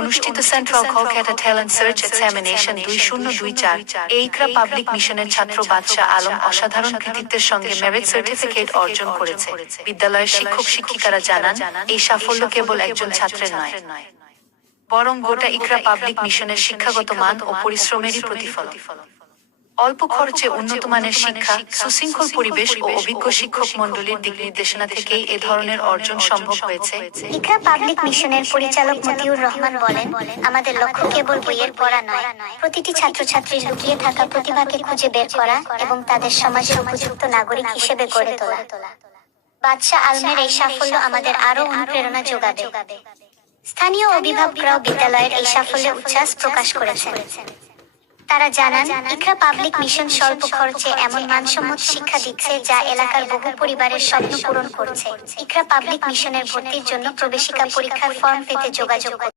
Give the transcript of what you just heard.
অনুষ্ঠিত central Kolkata talent search examination 2024 এ ইকরা public মিশনের ছাত্র বাদশা আলম অসাধারণ কৃতিত্বের সঙ্গে মেরিট সার্টিফিকেট অর্জন করেছে। বিদ্যালয়ের শিক্ষক শিক্ষিকারা জানান, এই সাফল্য কেবল একজন ছাত্রের নয়, বরং গোটা ইকরা পাবলিক মিশনের শিক্ষাগত মান ও পরিশ্রমেরই প্রতিফলন। অল্প খরচে উন্নতমানের শিক্ষা, সুশৃঙ্খল পরিবেশ ও অভিজ্ঞ শিক্ষক মণ্ডলীর দিক নির্দেশনা থেকেই এ ধরনের অর্জন সম্ভব হয়েছে। ইকরা পাবলিক মিশনের পরিচালক মতিউর রহমান বলেন, আমাদের লক্ষ্য কেবল বইয়ের পড়া নয়, প্রতিটি ছাত্রছাত্রীর লুকিয়ে থাকা প্রতিভাকে খুঁজে বের করা এবং তাদের সমাজের উপযুক্ত নাগরিক হিসেবে গড়ে তোলা। বাদশা আলমের এই সাফল্য আমাদের আরও অনুপ্রেরণা যোগাবে। স্থানীয় অভিভাবকরাও বিদ্যালয়ের এই সাফল্যে উচ্ছ্বাস প্রকাশ করেছেন। তারা জানান, ইকরা পাবলিক মিশন স্বল্প খরচে এমন মানসম্মত শিক্ষা দিচ্ছে যা এলাকার বহু পরিবারের স্বপ্ন পূরণ করছে। ইকরা পাবলিক মিশনের ভর্তির জন্য প্রবেশিকা পরীক্ষার ফর্ম পেতে যোগাযোগ করুন।